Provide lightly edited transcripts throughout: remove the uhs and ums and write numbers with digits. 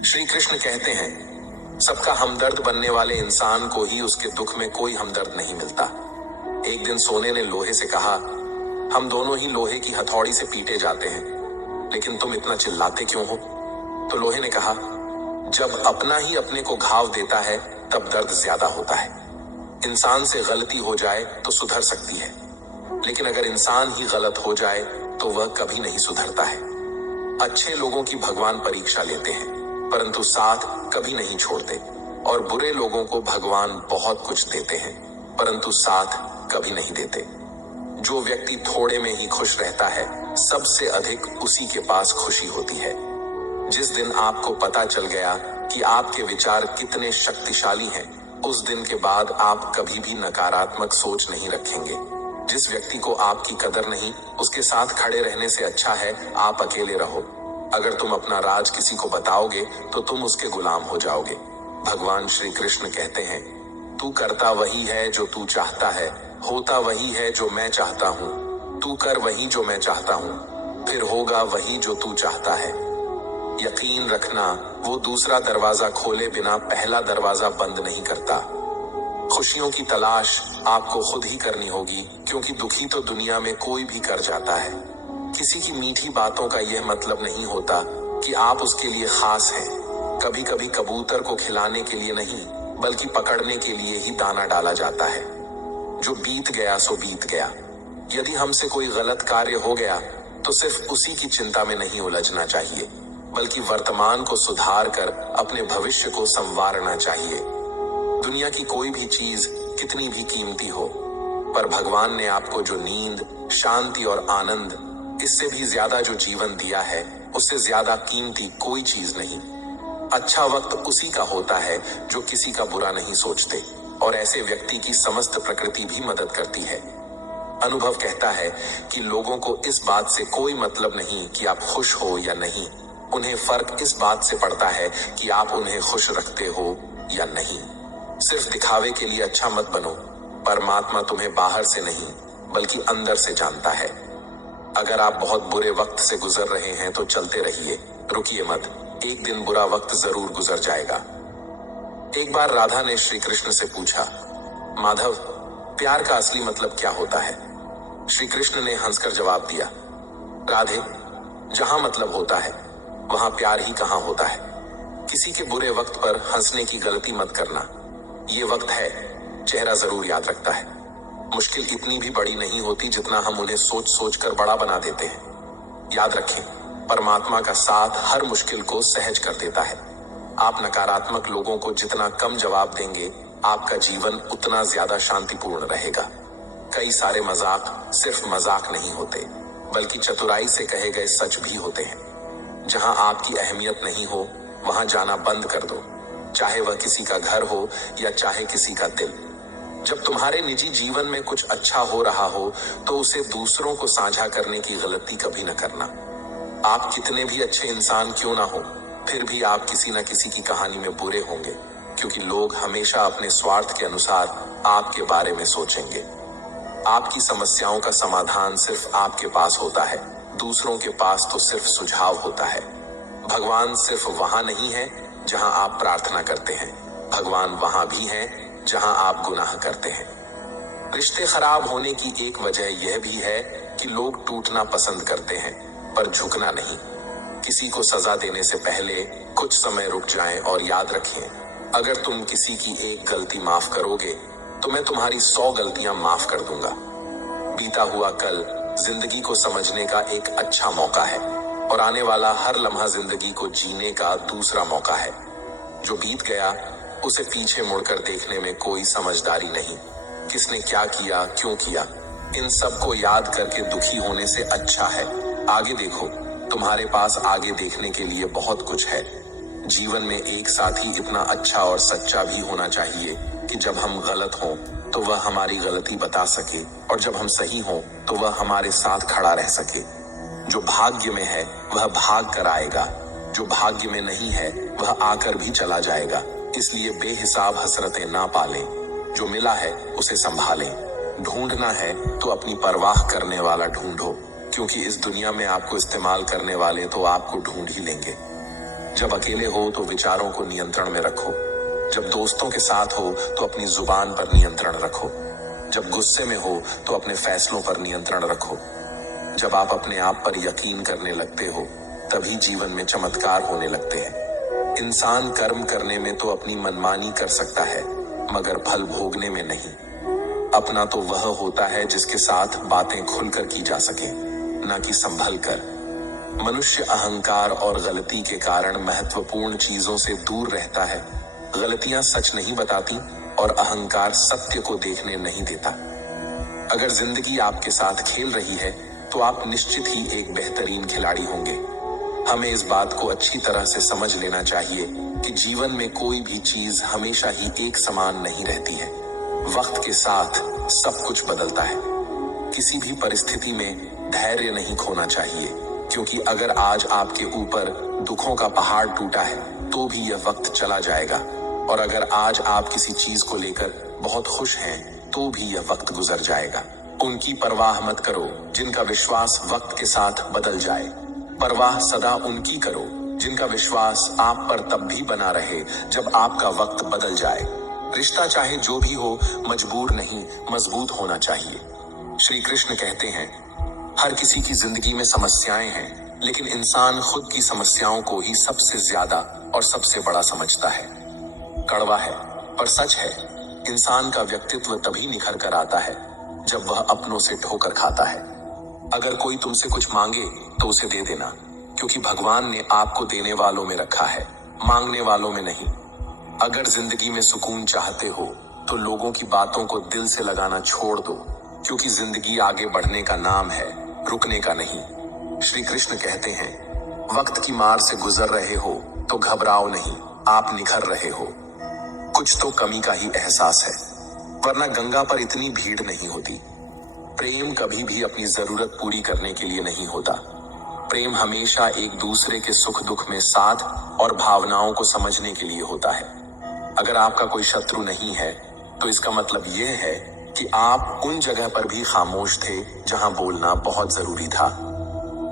श्री कृष्ण कहते हैं, सबका हमदर्द बनने वाले इंसान को ही उसके दुख में कोई हमदर्द नहीं मिलता। एक दिन सोने ने लोहे से कहा, हम दोनों ही लोहे की हथौड़ी से पीटे जाते हैं, लेकिन तुम इतना चिल्लाते क्यों हो? तो लोहे ने कहा, जब अपना ही अपने को घाव देता है तब दर्द ज्यादा होता है। इंसान से गलती हो जाए तो सुधर सकती है, लेकिन अगर इंसान ही गलत हो जाए तो वह कभी नहीं सुधरता है। अच्छे लोगों की भगवान परीक्षा लेते हैं, परंतु साथ कभी नहीं छोड़ते, और बुरे लोगों को भगवान बहुत कुछ देते हैं, परंतु साथ कभी नहीं देते। जो व्यक्ति थोड़े में ही खुश रहता है, सबसे अधिक उसी के पास खुशी होती है। जिस दिन आपको पता चल गया कि आपके विचार कितने शक्तिशाली हैं, उस दिन के बाद आप कभी भी नकारात्मक सोच नहीं रखेंगे। जिस व्यक्ति को आपकी कदर नहीं, उसके साथ खड़े रहने से अच्छा है आप अकेले रहो। अगर तुम अपना राज किसी को बताओगे तो तुम उसके गुलाम हो जाओगे। भगवान श्री कृष्ण कहते हैं, तू करता वही है जो तू चाहता है, होता वही है जो मैं चाहता हूँ। तू कर वही जो मैं चाहता हूँ, फिर होगा वही जो तू चाहता है। यकीन रखना, वो दूसरा दरवाजा खोले बिना पहला दरवाजा बंद नहीं करता। खुशियों की तलाश आपको खुद ही करनी होगी, क्योंकि दुखी तो दुनिया में कोई भी कर जाता है। किसी की मीठी बातों का यह मतलब नहीं होता कि आप उसके लिए खास हैं। कभी कभी कबूतर को खिलाने के लिए नहीं, बल्कि पकड़ने के लिए ही दाना डाला जाता है। जो बीत गया सो बीत गया। यदि हमसे कोई गलत कार्य हो गया तो सिर्फ उसी की चिंता में नहीं उलझना चाहिए, बल्कि वर्तमान को सुधार कर अपने भविष्य को संवारना चाहिए। दुनिया की कोई भी चीज कितनी भी कीमती हो, पर भगवान ने आपको जो नींद, शांति और आनंद, इससे भी ज्यादा जो जीवन दिया है, उससे ज्यादा कीमती कोई चीज नहीं। अच्छा वक्त उसी का होता है जो किसी का बुरा नहीं सोचते, और ऐसे व्यक्ति की समस्त प्रकृति भी मदद करती है। अनुभव कहता है कि लोगों को इस बात से कोई मतलब नहीं कि आप खुश हो या नहीं। उन्हें फर्क इस बात से पड़ता है कि आप उन्हें खुश रखते हो या नहीं। सिर्फ दिखावे के लिए अच्छा मत बनो। परमात्मा तुम्हें बाहर से नहीं, बल्कि अंदर से जानता है। अगर आप बहुत बुरे वक्त से गुजर रहे हैं तो चलते रहिए, रुकिए मत। एक दिन बुरा वक्त जरूर गुजर जाएगा। एक बार राधा ने श्री कृष्ण से पूछा, माधव, प्यार का असली मतलब क्या होता है? श्री कृष्ण ने हंसकर जवाब दिया, राधे, जहां मतलब होता है वहां प्यार ही कहां होता है। किसी के बुरे वक्त पर हंसने की गलती मत करना। ये वक्त है, चेहरा जरूर याद रखता है। मुश्किल इतनी भी बड़ी नहीं होती जितना हम उन्हें सोच सोच कर बड़ा बना देते हैं। याद रखें, परमात्मा का साथ हर मुश्किल को सहज कर देता है। आप नकारात्मक लोगों को जितना कम जवाब देंगे, आपका जीवन उतना ज्यादा शांतिपूर्ण रहेगा। कई सारे मजाक सिर्फ मजाक नहीं होते, बल्कि चतुराई से कहे गए सच भी होते हैं। जहां आपकी अहमियत नहीं हो, वहां जाना बंद कर दो, चाहे वह किसी का घर हो या चाहे किसी का दिल। जब तुम्हारे निजी जीवन में कुछ अच्छा हो रहा हो तो उसे दूसरों को साझा करने की गलती कभी न करना। आप कितने भी अच्छे इंसान क्यों ना हो, फिर भी आप किसी न किसी की कहानी में बुरे होंगे, क्योंकि लोग हमेशा अपने स्वार्थ के अनुसार आपके बारे में सोचेंगे। आपकी समस्याओं का समाधान सिर्फ आपके पास होता है, दूसरों के पास तो सिर्फ सुझाव होता है। भगवान सिर्फ वहां नहीं है जहां आप प्रार्थना करते हैं, भगवान वहां भी है जहां आप गुनाह करते हैं। रिश्ते खराब होने की एक वजह यह भी है कि लोग टूटना पसंद करते हैं, पर झुकना नहीं। किसी को सजा देने से पहले कुछ समय रुक जाएं और याद रखें, अगर तुम किसी की एक गलती माफ करोगे तो मैं तुम्हारी 100 गलतियां माफ कर दूंगा। बीता हुआ कल जिंदगी को समझने का एक अच्छा मौका है, और आने वाला हर लम्हा जिंदगी को जीने का दूसरा मौका है। जो बीत गया उसे पीछे मुड़कर देखने में कोई समझदारी नहीं। किसने क्या किया, क्यों किया, इन सब को याद करके दुखी होने से अच्छा है आगे देखो। तुम्हारे पास आगे देखने के लिए बहुत कुछ है। जीवन में एक साथी इतना अच्छा और सच्चा भी होना चाहिए कि जब हम गलत हों तो वह हमारी गलती बता सके, और जब हम सही हों तो वह हमारे साथ खड़ा रह सके। जो भाग्य में है वह भाग कर आएगा, जो भाग्य में नहीं है वह आकर भी चला जाएगा। इसलिए बेहिसाब हसरतें ना पालें, जो मिला है उसे संभालें। ढूंढना है तो अपनी परवाह करने वाला ढूंढो, क्योंकि इस दुनिया में आपको इस्तेमाल करने वाले तो आपको ढूंढ ही लेंगे। जब अकेले हो तो विचारों को नियंत्रण में रखो। जब दोस्तों के साथ हो तो अपनी जुबान पर नियंत्रण रखो। जब गुस्से में हो तो अपने फैसलों पर नियंत्रण रखो। जब आप अपने आप पर यकीन करने लगते हो तभी जीवन में चमत्कार होने लगते हैं। इंसान कर्म करने में तो अपनी मनमानी कर सकता है मगर फल भोगने में नहीं। अपना तो वह होता है जिसके साथ बातें खुलकर की जा सके, न कि संभल कर। मनुष्य अहंकार और गलती के कारण महत्वपूर्ण चीजों से दूर रहता है। गलतियां सच नहीं बताती और अहंकार सत्य को देखने नहीं देता। अगर जिंदगी आपके साथ खेल रही है तो आप निश्चित ही एक बेहतरीन खिलाड़ी होंगे। हमें इस बात को अच्छी तरह से समझ लेना चाहिए कि जीवन में कोई भी चीज हमेशा ही एक समान नहीं रहती है। वक्त के साथ सब कुछ बदलता है। किसी भी परिस्थिति में धैर्य नहीं खोना चाहिए, क्योंकि अगर आज आपके ऊपर दुखों का पहाड़ टूटा है तो भी यह वक्त चला जाएगा, और अगर आज आप किसी चीज को लेकर बहुत खुश हैं तो भी यह वक्त गुजर जाएगा। उनकी परवाह मत करो जिनका विश्वास वक्त के साथ बदल जाए। परवाह सदा उनकी करो जिनका विश्वास आप पर तब भी बना रहे जब आपका वक्त बदल जाए। रिश्ता चाहे जो भी हो मजबूर नहीं, मजबूत होना चाहिए। श्री कृष्ण कहते हैं, हर किसी की जिंदगी में समस्याएं हैं, लेकिन इंसान खुद की समस्याओं को ही सबसे ज्यादा और सबसे बड़ा समझता है। कड़वा है पर सच है, इंसान का व्यक्तित्व तभी निखर कर आता है जब वह अपनों से ठोकर खाता है। अगर कोई तुमसे कुछ मांगे तो उसे दे देना, क्योंकि भगवान ने आपको देने वालों में रखा है, मांगने वालों में नहीं। अगर जिंदगी में सुकून चाहते हो तो लोगों की बातों को दिल से लगाना छोड़ दो, क्योंकि जिंदगी आगे बढ़ने का नाम है, रुकने का नहीं। श्री कृष्ण कहते हैं, वक्त की मार से गुजर रहे हो तो घबराओ नहीं, आप निखर रहे हो। कुछ तो कमी का ही एहसास है, वरना गंगा पर इतनी भीड़ नहीं होती। प्रेम कभी भी अपनी जरूरत पूरी करने के लिए नहीं होता। प्रेम हमेशा एक दूसरे के सुख दुख में साथ और भावनाओं को समझने के लिए होता है। अगर आपका कोई शत्रु नहीं है तो इसका मतलब यह है कि आप उन जगह पर भी खामोश थे जहां बोलना बहुत जरूरी था।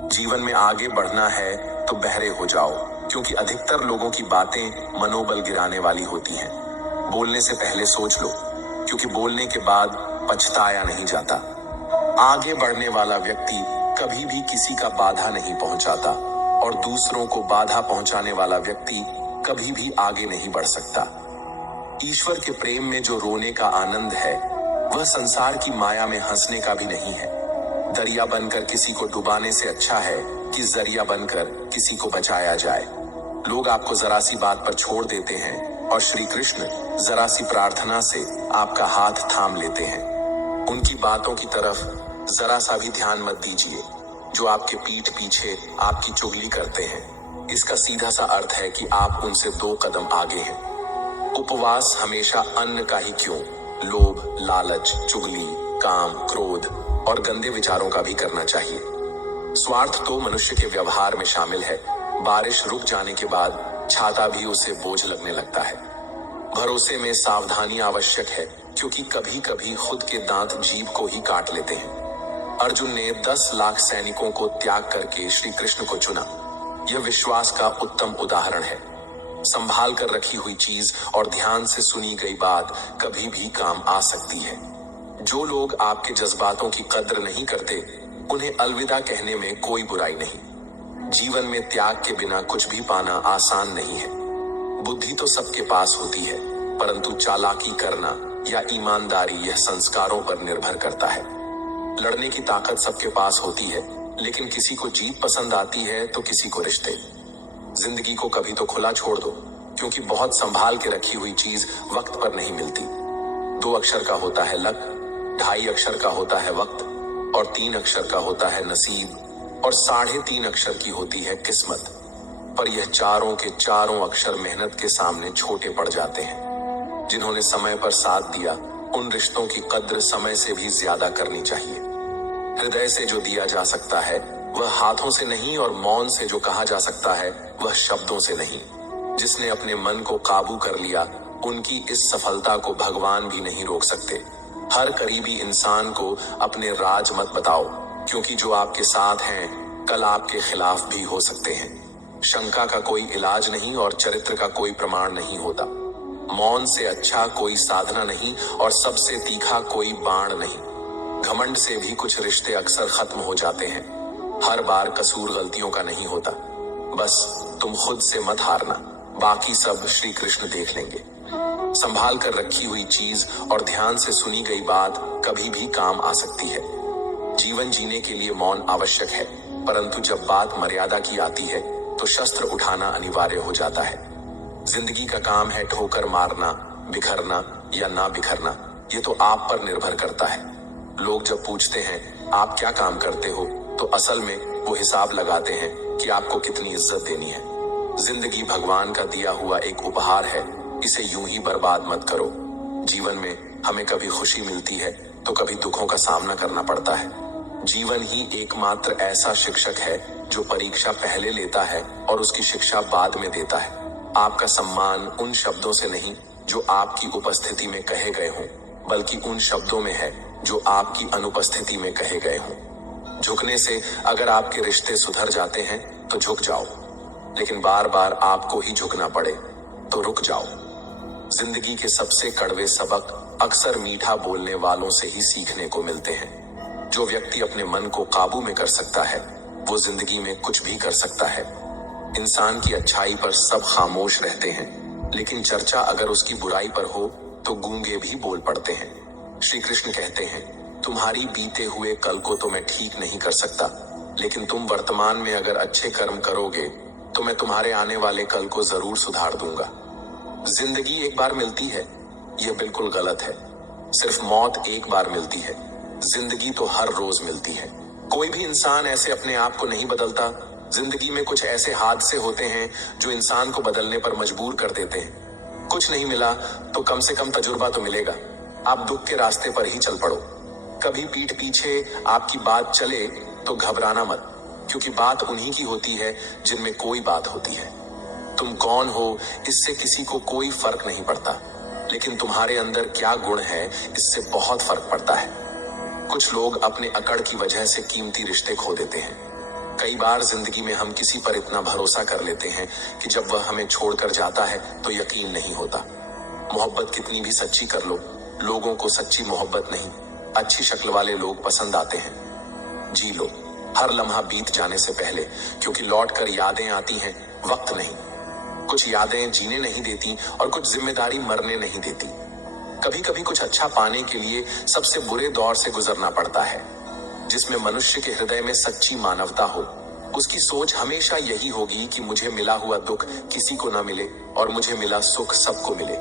जीवन में आगे बढ़ना है तो बहरे हो जाओ, क्योंकि अधिकतर लोगों की बातें मनोबल गिराने वाली होती हैं। बोलने से पहले सोच लो, क्योंकि बोलने के बाद पछताया नहीं जाता। आगे बढ़ने वाला व्यक्ति कभी भी किसी का बाधा नहीं पहुंचाता, और दूसरों को बाधा पहुंचाने वाला व्यक्ति कभी भी आगे नहीं बढ़ सकता। ईश्वर के प्रेम में जो रोने का आनंद है वह संसार की माया में हंसने का भी नहीं है। दरिया बनकर किसी को डुबाने से अच्छा है कि जरिया बनकर किसी को बचाया जाए। लोग आपको जरा सी बात पर छोड़ देते हैं और श्री कृष्ण जरा सी प्रार्थना से आपका हाथ थाम लेते हैं। उनकी बातों की तरफ जरा सा भी ध्यान मत दीजिए जो आपके पीठ पीछे आपकी चुगली करते हैं। इसका सीधा सा अर्थ है कि आप उनसे 2 कदम आगे हैं। उपवास हमेशा अन्न का ही क्यों, लोभ, लालच, चुगली, काम, क्रोध और गंदे विचारों का भी करना चाहिए। स्वार्थ तो मनुष्य के व्यवहार में शामिल है। बारिश रुक जाने के बाद छाता भी उसे बोझ लगने लगता है। भरोसे में सावधानी आवश्यक है, क्योंकि कभी कभी खुद के दांत जीभ को ही काट लेते हैं। अर्जुन ने 10 लाख सैनिकों को त्याग करके श्री कृष्ण को चुना। यह विश्वास का उत्तम उदाहरण है। संभाल कर रखी हुई चीज और ध्यान से सुनी गई बात कभी भी काम आ सकती है। जो लोग आपके जज्बातों की कद्र नहीं करते उन्हें अलविदा कहने में कोई बुराई नहीं। जीवन में त्याग के बिना कुछ भी पाना आसान नहीं है। बुद्धि तो सबके पास होती है, परंतु चालाकी करना या ईमानदारी यह संस्कारों पर निर्भर करता है। लड़ने की ताकत सबके पास होती है, लेकिन किसी को जीत पसंद आती है तो किसी को रिश्ते। जिंदगी को कभी तो खुला छोड़ दो, क्योंकि बहुत संभाल के रखी हुई चीज वक्त पर नहीं मिलती। 2 अक्षर का होता है लक, 2.5 अक्षर का होता है वक्त, और 3 अक्षर का होता है नसीब, और 3.5 अक्षर की होती है किस्मत। पर यह चारों के चारों अक्षर मेहनत के सामने छोटे पड़ जाते हैं। जिन्होंने समय पर साथ दिया उन रिश्तों की कद्र समय से भी ज्यादा करनी चाहिए। हृदय से जो दिया जा सकता है वह हाथों से नहीं, और मौन से जो कहा जा सकता है वह शब्दों से नहीं। जिसने अपने मन को काबू कर लिया उनकी इस सफलता को भगवान भी नहीं रोक सकते। हर करीबी इंसान को अपने राज मत बताओ, क्योंकि जो आपके साथ हैं कल आपके खिलाफ भी हो सकते हैं। शंका का कोई इलाज नहीं और चरित्र का कोई प्रमाण नहीं होता। मौन से अच्छा कोई साधना नहीं और सबसे तीखा कोई बाण नहीं। घमंड से भी कुछ रिश्ते अक्सर खत्म हो जाते हैं। हर बार कसूर गलतियों का नहीं होता। बस तुम खुद से मत हारना, बाकी सब श्री कृष्ण देख लेंगे। संभाल कर रखी हुई चीज और ध्यान से सुनी गई बात कभी भी काम आ सकती है। जीवन जीने के लिए मौन आवश्यक है, परंतु जब बात मर्यादा की आती है तो शस्त्र उठाना अनिवार्य हो जाता है। जिंदगी का काम है ठोकर मारना, बिखरना या ना बिखरना, ये तो आप पर निर्भर करता है। लोग जब पूछते हैं आप क्या काम करते हो, तो असल में वो हिसाब लगाते हैं कि आपको कितनी इज्जत देनी है। जिंदगी भगवान का दिया हुआ एक उपहार है, इसे यूं ही बर्बाद मत करो। जीवन में हमें कभी खुशी मिलती है तो कभी दुखों का सामना करना पड़ता है। जीवन ही एकमात्र ऐसा शिक्षक है जो परीक्षा पहले लेता है और उसकी शिक्षा बाद में देता है। आपका सम्मान उन शब्दों से नहीं जो आपकी उपस्थिति में कहे गए हों, बल्कि उन शब्दों में है जो आपकी अनुपस्थिति में कहे गए हों। झुकने से अगर आपके रिश्ते सुधर जाते हैं तो झुक जाओ, लेकिन बार बार आपको ही झुकना पड़े तो रुक जाओ। जिंदगी के सबसे कड़वे सबक अक्सर मीठा बोलने वालों से ही सीखने को मिलते हैं। जो व्यक्ति अपने मन को काबू में कर सकता है वो जिंदगी में कुछ भी कर सकता है। इंसान की अच्छाई पर सब खामोश रहते हैं, लेकिन चर्चा अगर उसकी बुराई पर हो तो गूंगे भी बोल पड़ते हैं। श्री कृष्ण कहते हैं, तुम्हारी बीते हुए कल को तो मैं ठीक नहीं कर सकता, लेकिन तुम वर्तमान में अगर अच्छे कर्म करोगे तो मैं तुम्हारे आने वाले कल को जरूर सुधार दूंगा। जिंदगी एक बार मिलती है, यह बिल्कुल गलत है। सिर्फ मौत एक बार मिलती है, जिंदगी तो हर रोज मिलती है। कोई भी इंसान ऐसे अपने आप को नहीं बदलता। जिंदगी में कुछ ऐसे हादसे होते हैं जो इंसान को बदलने पर मजबूर कर देते हैं। कुछ नहीं मिला तो कम से कम तजुर्बा तो मिलेगा। आप दुख के रास्ते पर ही चल पड़ो। कभी पीठ पीछे आपकी बात चले तो घबराना मत, क्योंकि बात उन्हीं की होती है जिनमें कोई बात होती है। तुम कौन हो इससे किसी को कोई फर्क नहीं पड़ता, लेकिन तुम्हारे अंदर क्या गुण है इससे बहुत फर्क पड़ता है। कुछ लोग अपने अकड़ की वजह से कीमती रिश्ते खो देते हैं। कई बार जिंदगी में हम किसी पर इतना भरोसा कर लेते हैं कि जब वह हमें छोड़कर जाता है तो यकीन नहीं होता। मोहब्बत कितनी भी सच्ची कर लो, लोगों को सच्ची मोहब्बत नहीं, अच्छी शक्ल वाले लोग पसंद आते हैं। जी लो हर लम्हा बीत जाने से पहले, क्योंकि लौट कर यादें आती हैं, वक्त नहीं। कुछ यादें जीने नहीं देती और कुछ जिम्मेदारी मरने नहीं देती। कभी कभी कुछ अच्छा पाने के लिए सबसे बुरे दौर से गुजरना पड़ता है। जिसमें मनुष्य के हृदय में सच्ची मानवता हो, उसकी सोच हमेशा यही होगी कि मुझे मिला हुआ दुख किसी को न मिले और मुझे मिला सुख सबको मिले।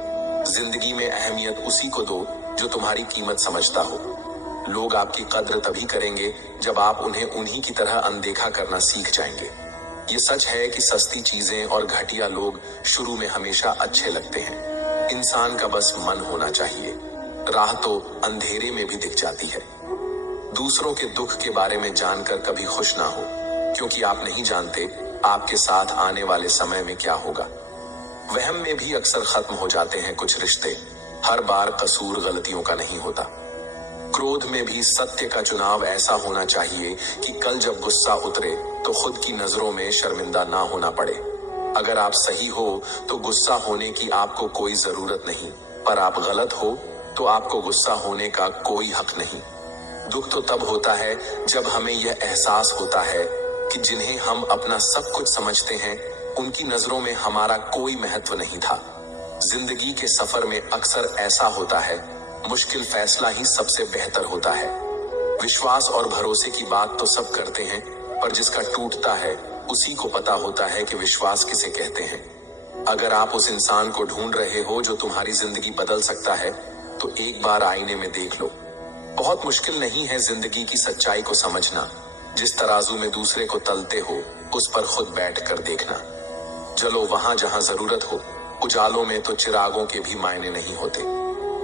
जिंदगी में अहमियत उसी को दो जो तुम्हारी कीमत समझता हो। लोग आपकी कद्र तभी करेंगे जब आप उन्हें उन्हीं की तरह अनदेखा करना सीख जाएंगे। ये सच है कि सस्ती चीजें और घटिया लोग शुरू में हमेशा अच्छे लगते हैं। इंसान का बस मन होना चाहिए। राह तो अंधेरे में भी दिख जाती है। दूसरों के दुख के बारे में जानकर कभी खुश ना हो, क्योंकि आप नहीं जानते आपके साथ आने वाले समय में क्या होगा। वहम में भी अक्सर खत्म हो जाते हैं कुछ रिश्ते। हर बार कसूर गलतियों का नहीं होता। क्रोध में भी सत्य का चुनाव ऐसा होना चाहिए कि कल जब गुस्सा उतरे तो खुद की नजरों में शर्मिंदा ना होना पड़े। अगर आप सही हो तो गुस्सा होने की आपको कोई जरूरत नहीं, पर आप गलत हो तो आपको गुस्सा होने का कोई हक नहीं। दुख तो तब होता है जब हमें यह एहसास होता है कि जिन्हें हम अपना सब कुछ समझते हैं उनकी नजरों में हमारा कोई महत्व नहीं था। जिंदगी के सफर में अक्सर ऐसा होता है, मुश्किल फैसला ही सबसे बेहतर होता है। विश्वास और भरोसे की बात तो सब करते हैं, पर जिसका टूटता है उसी को पता होता है कि विश्वास किसे कहते हैं। अगर आप उस इंसान को ढूंढ रहे हो जो तुम्हारी जिंदगी बदल सकता है, तो एक बार आईने में देख लो। बहुत मुश्किल नहीं है जिंदगी की सच्चाई को समझना। जिस तराजू में दूसरे को तलते हो उस पर खुद बैठ कर देखना। चलो वहां जहां जरूरत हो, उजालों में तो चिरागों के भी मायने नहीं होते।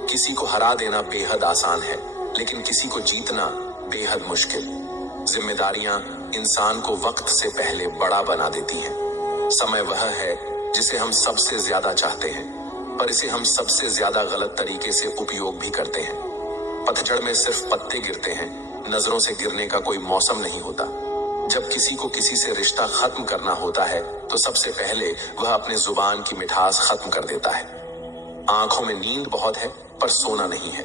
किसी को हरा देना बेहद आसान है, लेकिन किसी को जीतना बेहद मुश्किल। जिम्मेदारियां इंसान को वक्त से पहले बड़ा बना देती हैं। समय वह है जिसे हम सबसे ज्यादा चाहते हैं, पर इसे हम सबसे ज्यादा गलत तरीके से उपयोग भी करते हैं। पतझड़ में सिर्फ पत्ते गिरते हैं, नजरों से गिरने का कोई मौसम नहीं होता। जब किसी को किसी से रिश्ता खत्म करना होता है तो सबसे पहले वह अपने जुबान की मिठास खत्म कर देता है। आंखों में नींद बहुत है पर सोना नहीं है।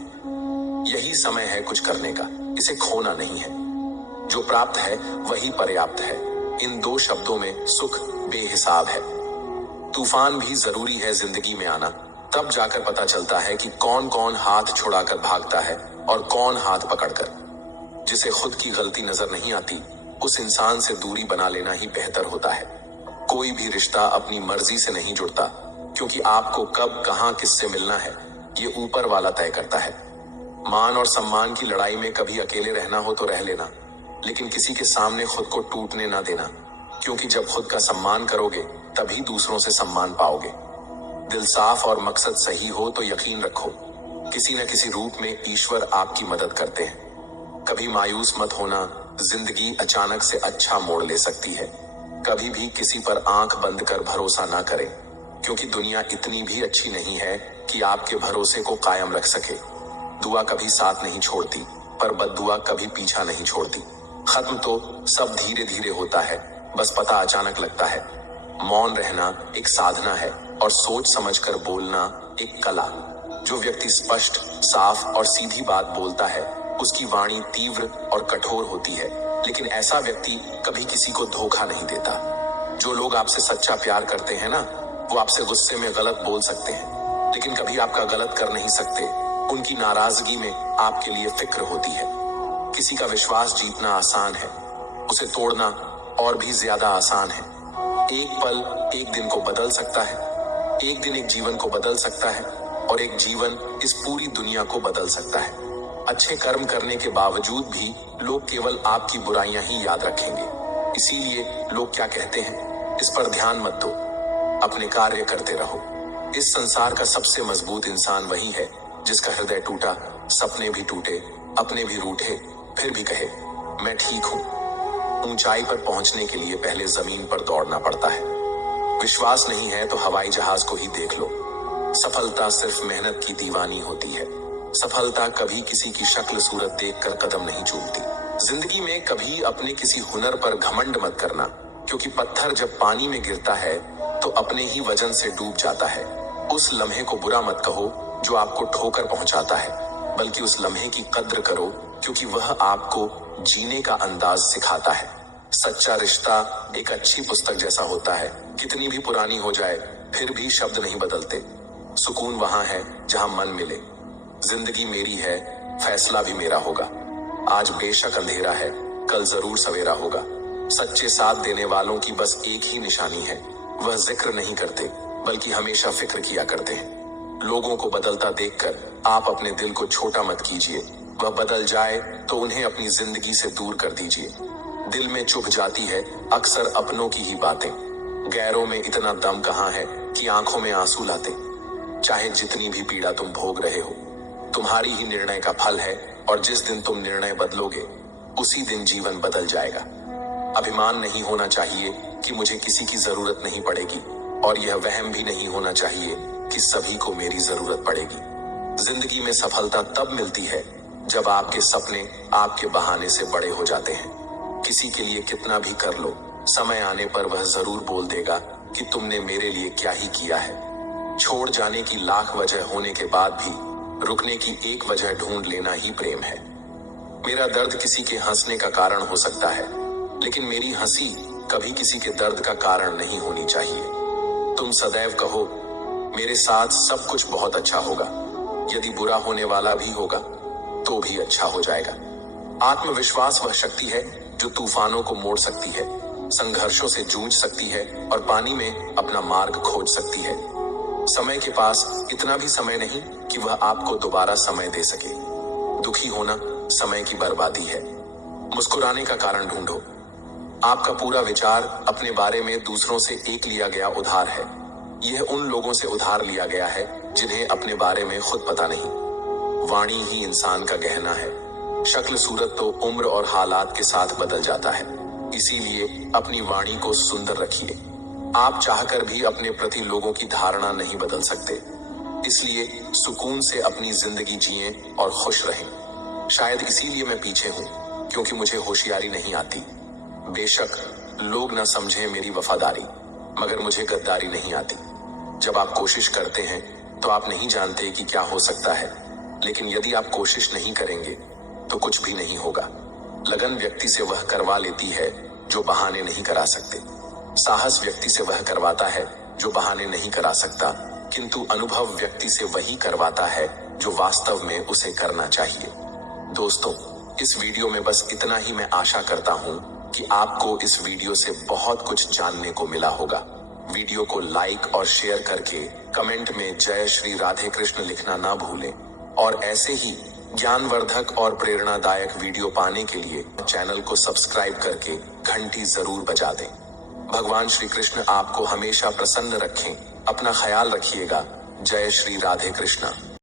यही समय है कुछ करने का, इसे खोना नहीं है। जो प्राप्त है वही पर्याप्त है। इन दो शब्दों में सुख बेहिसाब है। तूफान भी जरूरी है जिंदगी में आना, तब जाकर पता चलता है कि कौन कौन हाथ छुड़ाकर भागता है और कौन हाथ पकड़कर। जिसे खुद की गलती नजर नहीं आती उस इंसान से दूरी बना लेना ही बेहतर होता है। कोई भी रिश्ता अपनी मर्जी से नहीं जुड़ता, क्योंकि आपको कब कहां किससे मिलना है ये ऊपर वाला तय करता है। मान और सम्मान की लड़ाई में कभी अकेले रहना हो तो रह लेना, लेकिन किसी के सामने खुद को टूटने ना देना, क्योंकि जब खुद का सम्मान करोगे तभी दूसरों से सम्मान पाओगे। दिल साफ और मकसद सही हो तो यकीन रखो किसी न किसी रूप में ईश्वर आपकी मदद करते हैं। कभी मायूस मत होना, जिंदगी अचानक से अच्छा मोड़ ले सकती है। कभी भी किसी पर आंख बंद कर भरोसा ना करें, क्योंकि दुनिया इतनी भी अच्छी नहीं है कि आपके भरोसे को कायम रख सके। दुआ कभी साथ नहीं छोड़ती, पर बद्दुआ कभी पीछा नहीं छोड़ती। खत्म तो सब धीरे धीरे होता है, बस पता अचानक लगता है। मौन रहना एक साधना है और सोच समझकर बोलना एक कला। जो व्यक्ति स्पष्ट, साफ और सीधी बात बोलता है उसकी वाणी तीव्र और कठोर होती है, लेकिन ऐसा व्यक्ति कभी किसी को धोखा नहीं देता। जो लोग आपसे सच्चा प्यार करते हैं ना, वो आपसे गुस्से में गलत बोल सकते हैं, लेकिन कभी आपका गलत कर नहीं सकते। उनकी नाराजगी में आपके लिए फिक्र होती है। किसी का विश्वास जीतना आसान है, उसे तोड़ना और भी ज्यादा आसान है। एक पल एक दिन को बदल सकता है, एक दिन एक जीवन को बदल सकता है, और एक जीवन इस पूरी दुनिया को बदल सकता है। अच्छे कर्म करने के बावजूद भी लोग केवल आपकी बुराइयां ही याद रखेंगे। इसीलिए लोग क्या कहते हैं इस पर ध्यान मत दो, अपने कार्य करते रहो। इस संसार का सबसे मजबूत इंसान वही है जिसका हृदय टूटा, सपने भी टूटे, अपने भी रूठे, फिर भी कहे मैं ठीक हूं। ऊंचाई पर पहुंचने के लिए पहले जमीन पर दौड़ना पड़ता है। विश्वास नहीं है तो हवाई जहाज को ही देख लो। सफलता सिर्फ मेहनत की दीवानी होती है। सफलता कभी किसी की शक्ल सूरत देखकर कदम नहीं चूमती। जिंदगी में कभी अपने किसी हुनर पर घमंड मत करना, क्योंकि पत्थर जब पानी में गिरता है तो अपने ही वजन से डूब जाता है। उस लम्हे को बुरा मत कहो जो आपको ठोकर पहुंचाता है, बल्कि उस लम्हे की कद्र करो क्योंकि वह आपको जीने का अंदाज सिखाता है। सच्चा रिश्ता एक अच्छी पुस्तक जैसा होता है, कितनी भी पुरानी हो जाए फिर भी शब्द नहीं बदलते। सुकून वहां है जहां मन मिले। जिंदगी मेरी है, फैसला भी मेरा होगा। आज बेशक अंधेरा है, कल जरूर सवेरा होगा। सच्चे साथ देने वालों की बस एक ही निशानी है, वह जिक्र नहीं करते बल्कि हमेशा फिक्र किया करते हैं। लोगों को बदलता देखकर आप अपने दिल को छोटा मत कीजिए। वह बदल जाए तो उन्हें अपनी जिंदगी से दूर कर दीजिए। दिल में चुभ जाती है अक्सर अपनों की ही बातें। गैरों में इतना दम कहाँ है कि आंखों में आंसू लाते। चाहे जितनी भी पीड़ा तुम भोग रहे हो, तुम्हारी ही निर्णय का फल है, और जिस दिन तुम निर्णय बदलोगे उसी दिन जीवन बदल जाएगा। अभिमान नहीं होना चाहिए कि मुझे किसी की जरूरत नहीं पड़ेगी, और यह वहम भी नहीं होना चाहिए कि सभी को मेरी जरूरत पड़ेगी। जिंदगी में सफलता तब मिलती है जब आपके सपने आपके बहाने से बड़े हो जाते हैं। किसी के लिए कितना भी कर लो, समय आने पर वह जरूर बोल देगा कि तुमने मेरे लिए क्या ही किया है। छोड़ जाने की लाख वजह होने के बाद भी रुकने की एक वजह ढूंढ लेना ही प्रेम है। मेरा दर्द किसी के हंसने का कारण हो सकता है, लेकिन मेरी हंसी कभी किसी के दर्द का कारण नहीं होनी चाहिए। तुम सदैव कहो मेरे साथ सब कुछ बहुत अच्छा होगा। यदि बुरा होने वाला भी होगा तो भी अच्छा हो जाएगा। आत्मविश्वास वह शक्ति है जो तूफानों को मोड़ सकती है, संघर्षों से जूझ सकती है और पानी में अपना मार्ग खोज सकती है। समय के पास इतना भी समय नहीं कि वह आपको दोबारा समय दे सके। दुखी होना समय की बर्बादी है। मुस्कुराने का कारण ढूंढो। आपका पूरा विचार अपने बारे में दूसरों से एक लिया गया उधार है। यह उन लोगों से उधार लिया गया है जिन्हें अपने बारे में खुद पता नहीं। वाणी ही इंसान का गहना है। शक्ल सूरत तो उम्र और हालात के साथ बदल जाता है, इसीलिए अपनी वाणी को सुंदर रखिए। आप चाहकर भी अपने प्रति लोगों की धारणा नहीं बदल सकते, इसलिए सुकून से अपनी जिंदगी जिएं और खुश रहें। शायद इसीलिए मैं पीछे हूं, क्योंकि मुझे होशियारी नहीं आती। बेशक लोग न समझें मेरी वफादारी, मगर मुझे गद्दारी नहीं आती। जब आप कोशिश करते हैं तो आप नहीं जानते कि क्या हो सकता है, लेकिन यदि आप कोशिश नहीं करेंगे तो कुछ भी नहीं होगा। लगन व्यक्ति से वह करवा लेती है जो बहाने नहीं करा सकते। साहस व्यक्ति से वह करवाता है जो बहाने नहीं करा सकता, किंतु अनुभव व्यक्ति से वही करवाता है जो वास्तव में उसे करना चाहिए। दोस्तों, इस वीडियो में बस इतना ही। मैं आशा करता हूँ कि आपको इस वीडियो से बहुत कुछ जानने को मिला होगा। वीडियो को लाइक और शेयर करके कमेंट में जय श्री राधे कृष्ण लिखना ना भूलें, और ऐसे ही ज्ञानवर्धक और प्रेरणादायक वीडियो पाने के लिए चैनल को सब्सक्राइब करके घंटी जरूर बजा दें। भगवान श्री कृष्ण आपको हमेशा प्रसन्न रखें। अपना ख्याल रखिएगा। जय श्री राधे कृष्ण।